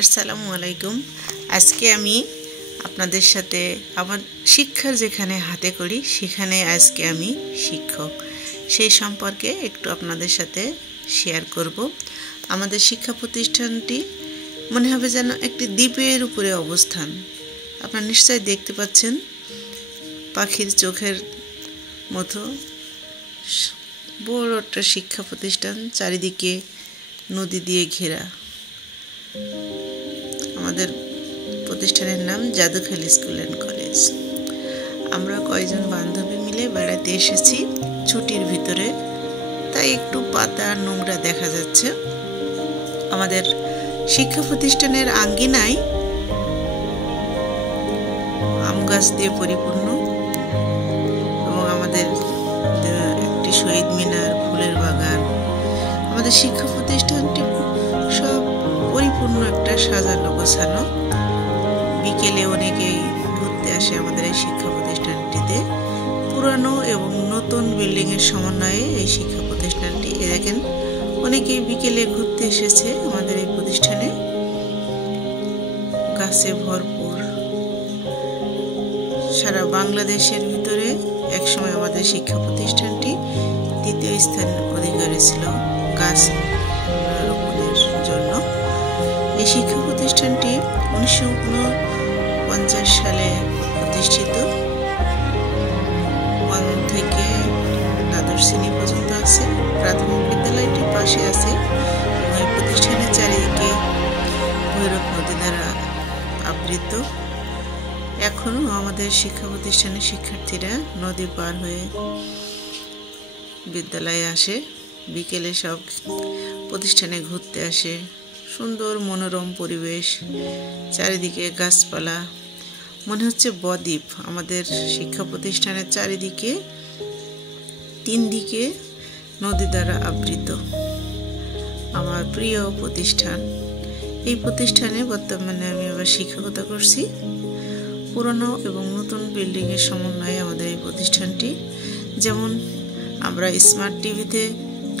আসসালামু আলাইকুম। আজকে আমি আপনাদের সাথে আমার শিক্ষার যেখানে হাতে করি সেখানে আজকে আমি শিক্ষক, সেই সম্পর্কে একটু আপনাদের সাথে শেয়ার করব। আমাদের শিক্ষা প্রতিষ্ঠানটি মনে হবে যেন একটি দ্বীপের উপরে অবস্থান। আপনারা নিশ্চয়ই দেখতে পাচ্ছেন পাখির চোখের মতো বড় একটা শিক্ষা প্রতিষ্ঠান, চারিদিকে নদী দিয়ে ঘেরা। আমাদের প্রতিষ্ঠানের নাম জাদুখালী স্কুল অ্যান্ড কলেজ। আমরা কয়েকজন বান্ধবী মিলে বেড়াতে এসেছি ছুটির ভিতরে, তাই একটু পাতা নোংরা দেখা যাচ্ছে। আমাদের শিক্ষা প্রতিষ্ঠানের আঙ্গিনায় আম গাছ দিয়ে পরিপূর্ণ এবং আমাদের একটি শহীদ মিনার, ফুলের বাগান। আমাদের শিক্ষা প্রতিষ্ঠানটি সব পরিপূর্ণ একটা সাজানো গোছানো। বিকেলে অনেকেই ঘুরতে আসে আমাদের এই শিক্ষা প্রতিষ্ঠানটিতে। পুরানো এবং নতুন বিল্ডিংয়ের সমন্বয়ে এই শিক্ষা প্রতিষ্ঠানটি। দেখেন, অনেকেই বিকেলে ঘুরতে এসেছে আমাদের এই প্রতিষ্ঠানে। গাছে ভরপুর। সারা বাংলাদেশের ভিতরে একসময় আমাদের শিক্ষা প্রতিষ্ঠানটি দ্বিতীয় স্থান অধিকারী ছিল গাছ রোপণের জন্য। এই শিক্ষা প্রতিষ্ঠানটি 1949 সালে প্রতিষ্ঠিত। 1 থেকে দ্বাদশ শ্রেণী পর্যন্ত আছে। প্রাথমিক বিদ্যালয়টি পাশে আছে এবং এই প্রতিষ্ঠানের চারিদিকে ভৈরব নদী দ্বারা আবৃত। এখনও আমাদের শিক্ষা প্রতিষ্ঠানের শিক্ষার্থীরা নদী পার হয়ে বিদ্যালয়ে আসে। বিকেলে সব প্রতিষ্ঠানে ঘুরতে আসে। সুন্দর মনোরম পরিবেশ, চারিদিকে গাছপালা, মনে হচ্ছে বদ্বীপ। আমাদের শিক্ষা প্রতিষ্ঠানের চারিদিকে 3 দিকে নদী দ্বারা আবৃত। আমার প্রিয় প্রতিষ্ঠান। এই প্রতিষ্ঠানে বর্তমানে আমি আবার শিক্ষকতা করছি। পুরনো এবং নতুন বিল্ডিংয়ের সমন্বয়ে আমাদের এই প্রতিষ্ঠানটি। যেমন আমরা স্মার্ট টিভিতে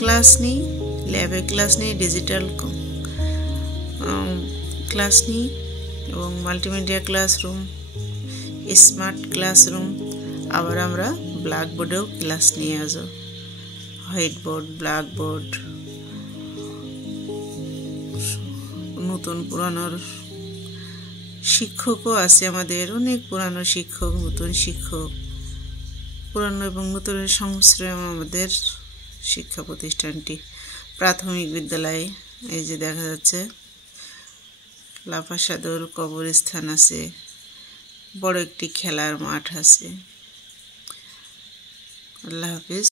ক্লাস নিই, ল্যাবে ক্লাস নিই, ডিজিটাল ক্লাস নিই এবং মাল্টিমিডিয়া ক্লাসরুম, স্মার্ট ক্লাসরুম। আবার আমরা ব্ল্যাকবোর্ডেও ক্লাস নিয়ে আসো, হোয়াইট বোর্ড, ব্ল্যাকবোর্ড। নতুন পুরানোর শিক্ষকও আছে আমাদের, অনেক পুরানো শিক্ষক, নতুন শিক্ষক। পুরানো এবং নতুনের সংমিশ্রণ আমাদের শিক্ষা প্রতিষ্ঠানটি। প্রাথমিক বিদ্যালয়, এই যে দেখা যাচ্ছে লাফাসাদর কবরস্থান আছে, বড় একটি খেলার মাঠ আছে। আল্লাহ হাফিজ।